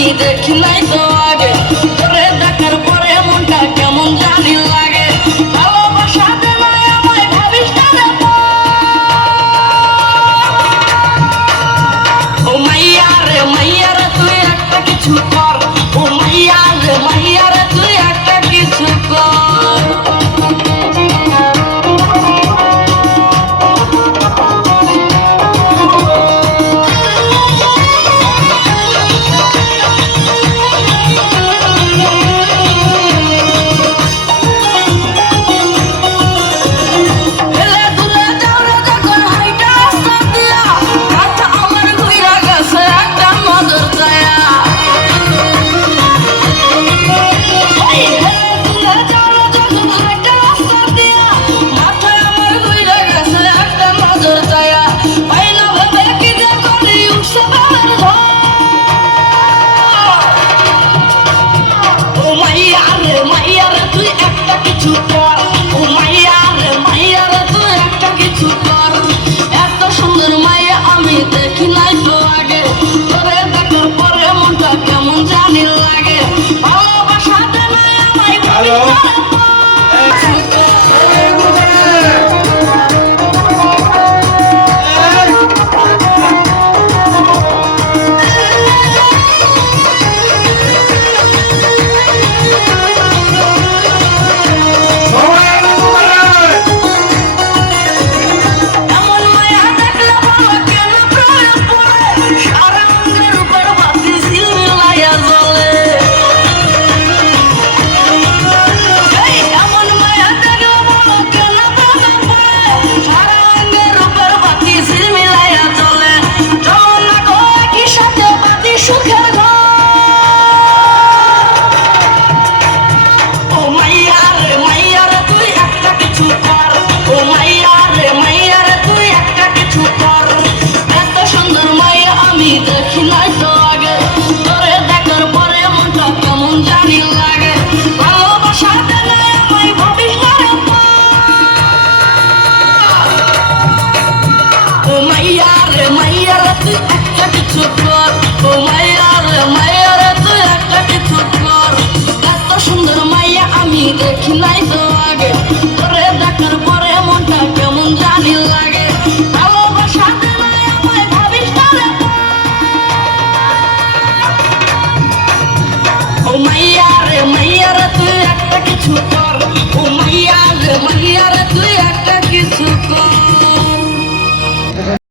আমি দেখি নাই তো আগে, তোরে দেখার পরে মনটা কেমন জানি লাগে। ভালোবাসা দেবে আমায় ভাবিস না রে ও মাইয়া রে তুই একটা কিছু কর, ও মাইয়া রে তুই একটা কিছু কর। দেখি নাই তো আগে, তোরে দেখার পরে মনটা কেমন জানি লাগে। ভালোবাসা দেবে আমায় ভাবিস না রে ও মাইয়া রে তুই একটা কিছু কর, ও মাইয়া রে তুই একটা কিছু কর।